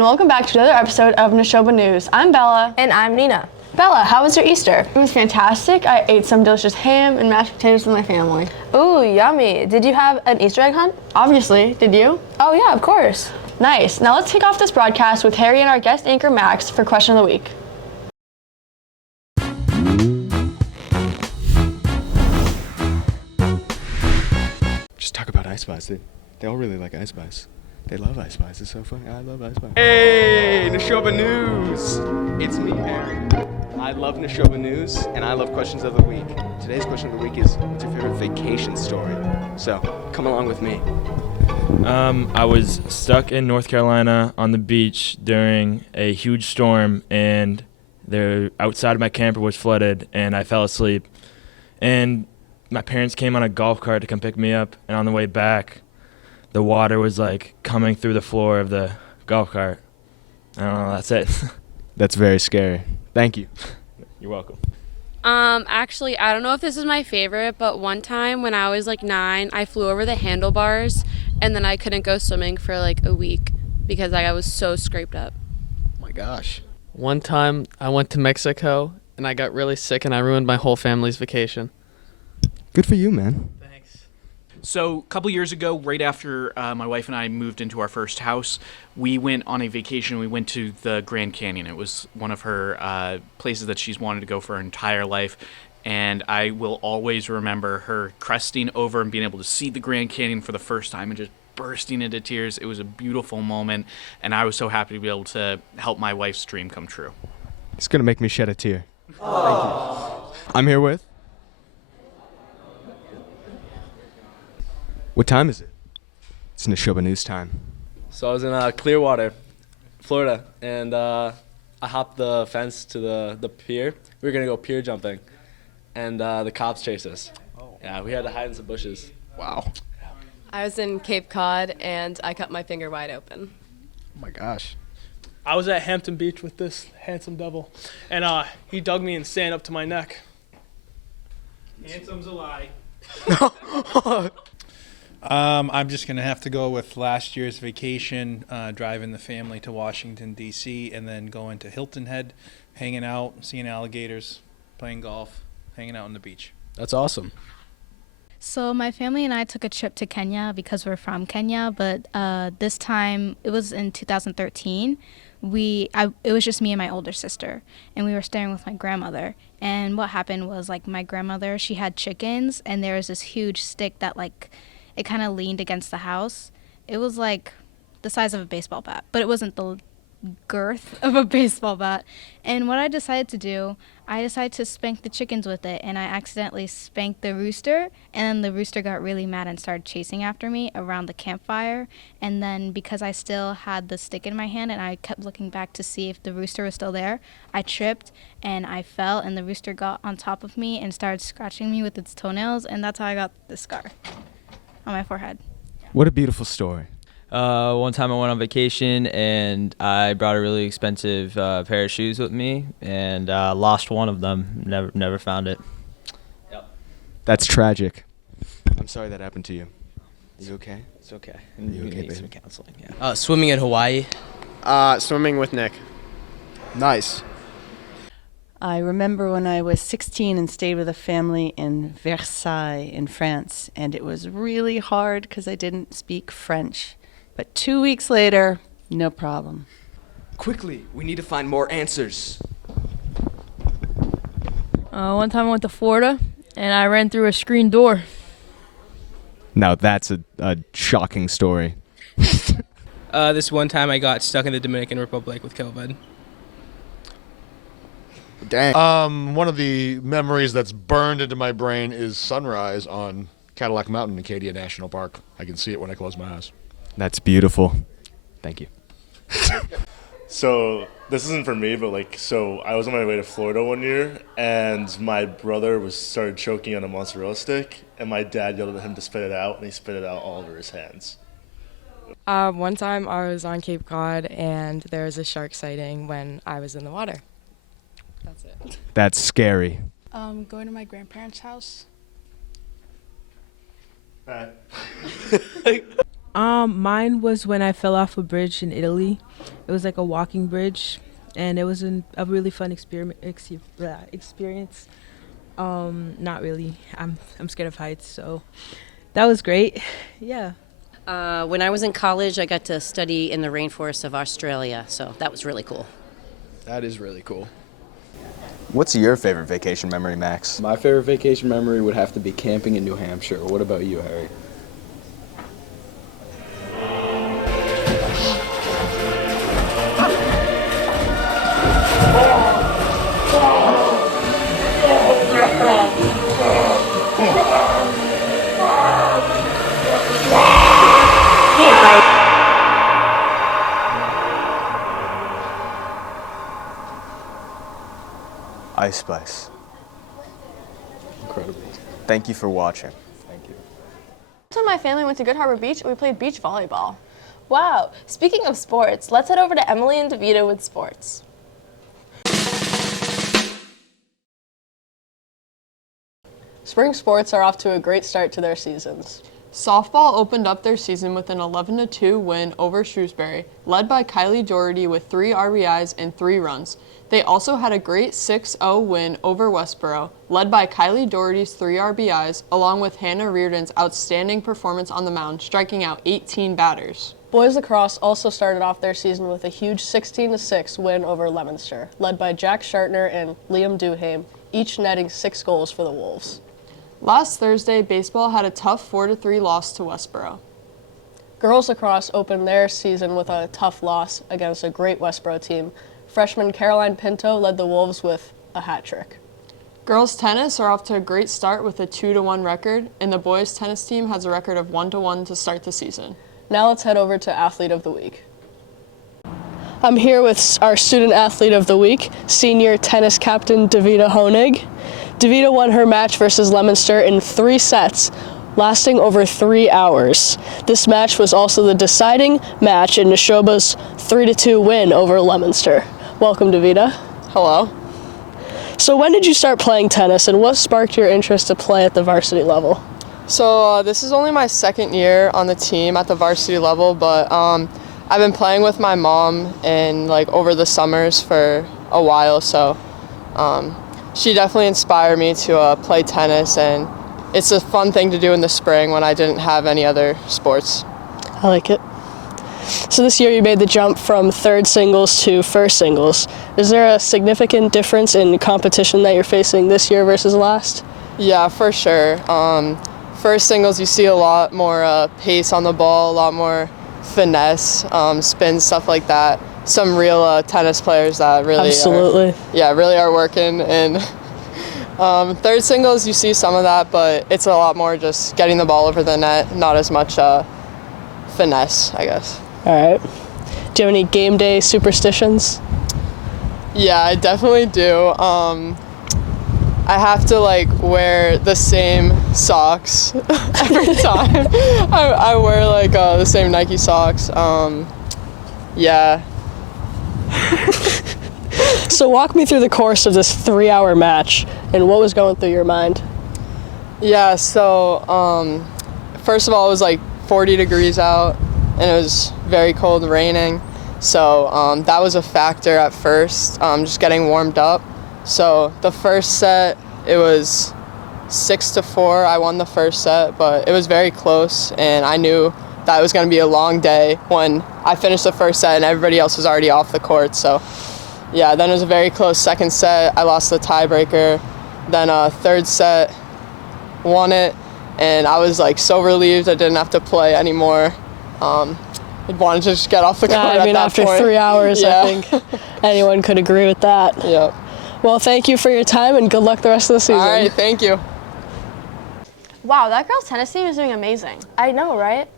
and welcome back to another episode of Nashoba News. I'm Bella. And I'm Nina. Bella, how was your Easter? It was fantastic. I ate some delicious ham and mashed potatoes with my family. Ooh, yummy. Did you have an Easter egg hunt? Obviously, did you? Oh yeah, of course. Nice. Now let's kick off this broadcast with Harry and our guest anchor Max for Question of the Week. Just talk about Ice Spice. They all really like Ice Spice. They love Ice Spice. It's so funny. I love Ice Spice. Hey, Nashoba News! It's me, Harry. I love Nashoba News, and I love Questions of the Week. Today's question of the week is, what's your favorite vacation story? So, come along with me. I was stuck in North Carolina on the beach during a huge storm, and the outside of my camper was flooded, and I fell asleep. And my parents came on a golf cart to come pick me up, and on the way back, the water was like coming through the floor of the golf cart. I don't know, that's it. That's very scary. Thank you. You're welcome. Actually, I don't know if this is my favorite, but one time when I was like 9, I flew over the handlebars and then I couldn't go swimming for like a week because I was so scraped up. Oh my gosh. One time I went to Mexico and I got really sick and I ruined my whole family's vacation. Good for you, man. So a couple years ago, right after my wife and I moved into our first house, we went on a vacation. We went to the Grand Canyon. It was one of her places that she's wanted to go for her entire life. And I will always remember her cresting over and being able to see the Grand Canyon for the first time and just bursting into tears. It was a beautiful moment, and I was so happy to be able to help my wife's dream come true. It's going to make me shed a tear. Thank you. I'm here with... What time is it? It's Nashoba News time. So I was in Clearwater, Florida, and I hopped the fence to the pier. We were going to go pier jumping, and the cops chased us. Oh. Yeah, we had to hide in some bushes. Wow. I was in Cape Cod, and I cut my finger wide open. Oh my gosh. I was at Hampton Beach with this handsome devil, and he dug me in sand up to my neck. Handsome's a lie. I'm just going to have to go with last year's vacation, driving the family to Washington, D.C., and then going to Hilton Head, hanging out, seeing alligators, playing golf, hanging out on the beach. That's awesome. So my family and I took a trip to Kenya because we're from Kenya, but this time, it was in 2013. It was just me and my older sister, and we were staying with my grandmother. And what happened was, like, my grandmother, she had chickens, and there was this huge stick that, like, it kind of leaned against the house. It was like the size of a baseball bat, but it wasn't the girth of a baseball bat. And what I decided to do, I decided to spank the chickens with it, and I accidentally spanked the rooster, and then the rooster got really mad and started chasing after me around the campfire. And then because I still had the stick in my hand and I kept looking back to see if the rooster was still there, I tripped and I fell, and the rooster got on top of me and started scratching me with its toenails, and that's how I got this scar on my forehead. What a beautiful story. One time I went on vacation and I brought a really expensive pair of shoes with me and lost one of them. Never found it. Yep. That's tragic. I'm sorry that happened to you. Are you okay? It's okay. You okay, baby? Some counseling, yeah. Swimming in Hawaii. Swimming with Nick. Nice. I remember when I was 16 and stayed with a family in Versailles in France, and it was really hard because I didn't speak French. But 2 weeks later, no problem. Quickly, we need to find more answers. One time I went to Florida, and I ran through a screen door. Now that's a shocking story. This one time I got stuck in the Dominican Republic with COVID. Dang. One of the memories that's burned into my brain is sunrise on Cadillac Mountain in Acadia National Park. I can see it when I close my eyes. That's beautiful. Thank you. So this isn't for me, but I was on my way to Florida one year, and my brother started choking on a mozzarella stick, and my dad yelled at him to spit it out, and he spit it out all over his hands. One time I was on Cape Cod, and there was a shark sighting when I was in the water. That's it. That's scary. Going to my grandparents' house. Mine was when I fell off a bridge in Italy. It was like a walking bridge, and it was a really fun experience. Not really. I'm scared of heights, so that was great. Yeah. When I was in college, I got to study in the rainforests of Australia, so that was really cool. That is really cool. What's your favorite vacation memory, Max? My favorite vacation memory would have to be camping in New Hampshire. What about you, Harry? Ice Spice. Incredible. Thank you for watching. Thank you. So my family went to Good Harbor Beach and we played beach volleyball. Wow. Speaking of sports, let's head over to Emily and DeVita with sports. Spring sports are off to a great start to their seasons. Softball opened up their season with an 11-2 win over Shrewsbury, led by Kylie Doherty with 3 RBIs and 3 runs. They also had a great 6-0 win over Westboro, led by Kylie Doherty's 3 RBIs, along with Hannah Reardon's outstanding performance on the mound, striking out 18 batters. Boys lacrosse also started off their season with a huge 16-6 win over Leominster, led by Jack Shartner and Liam Duhame, each netting 6 goals for the Wolves. Last Thursday, baseball had a tough 4-3 loss to Westboro. Girls lacrosse opened their season with a tough loss against a great Westboro team. Freshman Caroline Pinto led the Wolves with a hat trick. Girls tennis are off to a great start with a 2-1 record, and the boys tennis team has a record of 1-1 to start the season. Now let's head over to Athlete of the Week. I'm here with our Student Athlete of the Week, senior tennis captain DeVita Honig. DeVita won her match versus Leominster in 3 sets, lasting over 3 hours. This match was also the deciding match in Nashoba's 3-2 win over Leominster. Welcome, DeVita. Hello. So when did you start playing tennis, and what sparked your interest to play at the varsity level? So this is only my 2nd year on the team at the varsity level, but I've been playing with my mom over the summers for a while, so she definitely inspired me to play tennis, and it's a fun thing to do in the spring when I didn't have any other sports. I like it. So this year you made the jump from 3rd singles to 1st singles. Is there a significant difference in competition that you're facing this year versus last? Yeah, for sure. 1st singles you see a lot more pace on the ball, a lot more finesse, spin, stuff like that. Some real tennis players that really really are working. And 3rd singles you see some of that, but it's a lot more just getting the ball over the net, not as much finesse, I guess. All right. Do you have any game day superstitions? Yeah, I definitely do. I have to wear the same socks every time. I wear the same Nike socks. Yeah. So walk me through the course of this 3-hour match and what was going through your mind. Yeah, so first of all, it was 40 degrees out and it was very cold and raining. So that was a factor at first, just getting warmed up. So the first set, it was 6-4. I won the first set, but it was very close, and I knew that it was going to be a long day when I finished the first set and everybody else was already off the court. So yeah, then it was a very close 2nd set. I lost the tiebreaker. Then 3rd set, won it, and I was so relieved I didn't have to play anymore. I wanted to just get off the court at that point. After 3 hours, yeah. I think anyone could agree with that. Yeah. Well, thank you for your time and good luck the rest of the season. All right, thank you. Wow, that girls' tennis team is doing amazing. I know, right?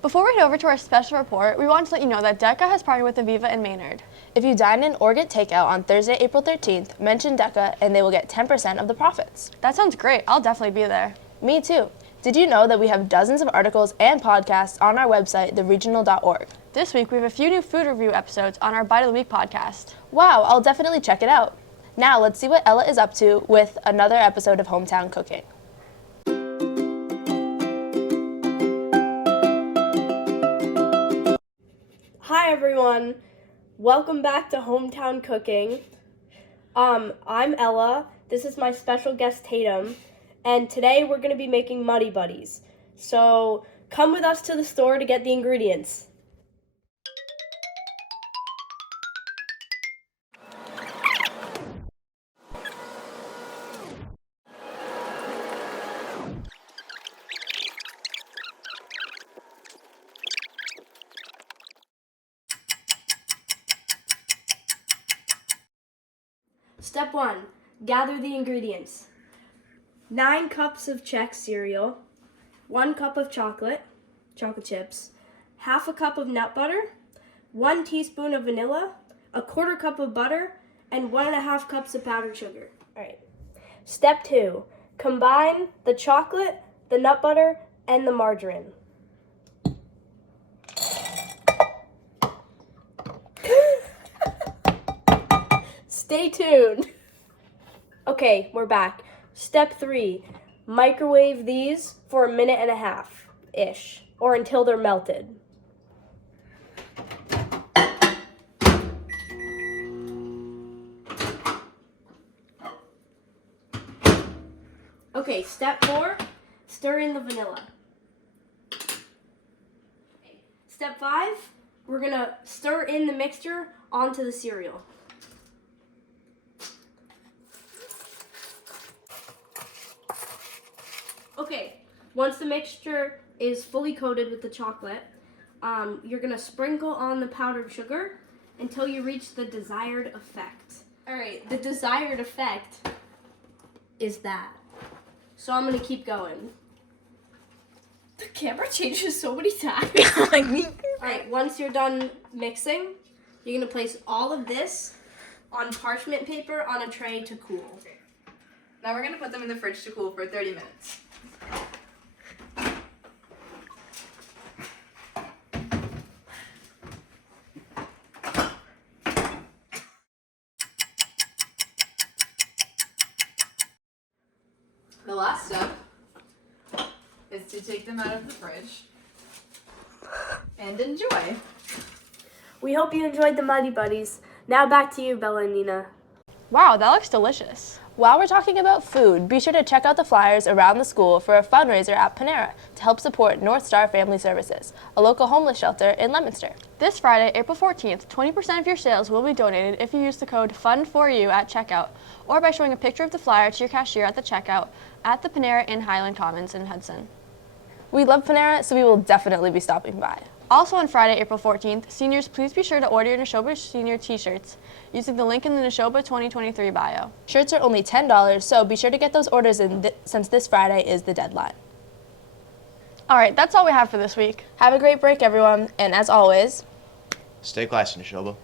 Before we head over to our special report, we wanted to let you know that DECA has partnered with Aviva in Maynard. If you dine in or get takeout on Thursday, April 13th, mention DECA and they will get 10% of the profits. That sounds great. I'll definitely be there. Me too. Did you know that we have dozens of articles and podcasts on our website, theregional.org? This week, we have a few new food review episodes on our Bite of the Week podcast. Wow, I'll definitely check it out. Now, let's see what Ella is up to with another episode of Hometown Cooking. Hi everyone, welcome back to Hometown Cooking. I'm Ella, this is my special guest Tatum, and today we're going to be making Muddy Buddies. So come with us to the store to get the ingredients. Step 1. Gather the ingredients. 9 cups of Chex cereal, 1 cup of chocolate chips, half a cup of nut butter, 1 teaspoon of vanilla, a 1/4 cup of butter, and 1.5 cups of powdered sugar. All right. Step 2. Combine the chocolate, the nut butter, and the margarine. Stay tuned. Okay, we're back. Step 3. Microwave these for 1.5 minutes-ish, or until they're melted. Okay, step 4. Stir in the vanilla. Step 5. We're gonna stir in the mixture onto the cereal. Okay, once the mixture is fully coated with the chocolate, you're gonna sprinkle on the powdered sugar until you reach the desired effect. All right, the desired effect is that. So I'm gonna keep going. The camera changes so many times. All right, once you're done mixing, you're gonna place all of this on parchment paper on a tray to cool. Now we're gonna put them in the fridge to cool for 30 minutes. The last step is to take them out of the fridge and enjoy. We hope you enjoyed the Muddy Buddies. Now back to you, Bella and Nina. Wow, that looks delicious. While we're talking about food, be sure to check out the flyers around the school for a fundraiser at Panera to help support North Star Family Services, a local homeless shelter in Leominster. This Friday, April 14th, 20% of your sales will be donated if you use the code FUN4U at checkout or by showing a picture of the flyer to your cashier at the checkout at the Panera in Highland Commons in Hudson. We love Panera, so we will definitely be stopping by. Also on Friday, April 14th, seniors, please be sure to order your Nashoba senior t-shirts using the link in the Nashoba 2023 bio. Shirts are only $10, so be sure to get those orders in since this Friday is the deadline. All right, that's all we have for this week. Have a great break, everyone, and as always, Stay classy, Nashoba.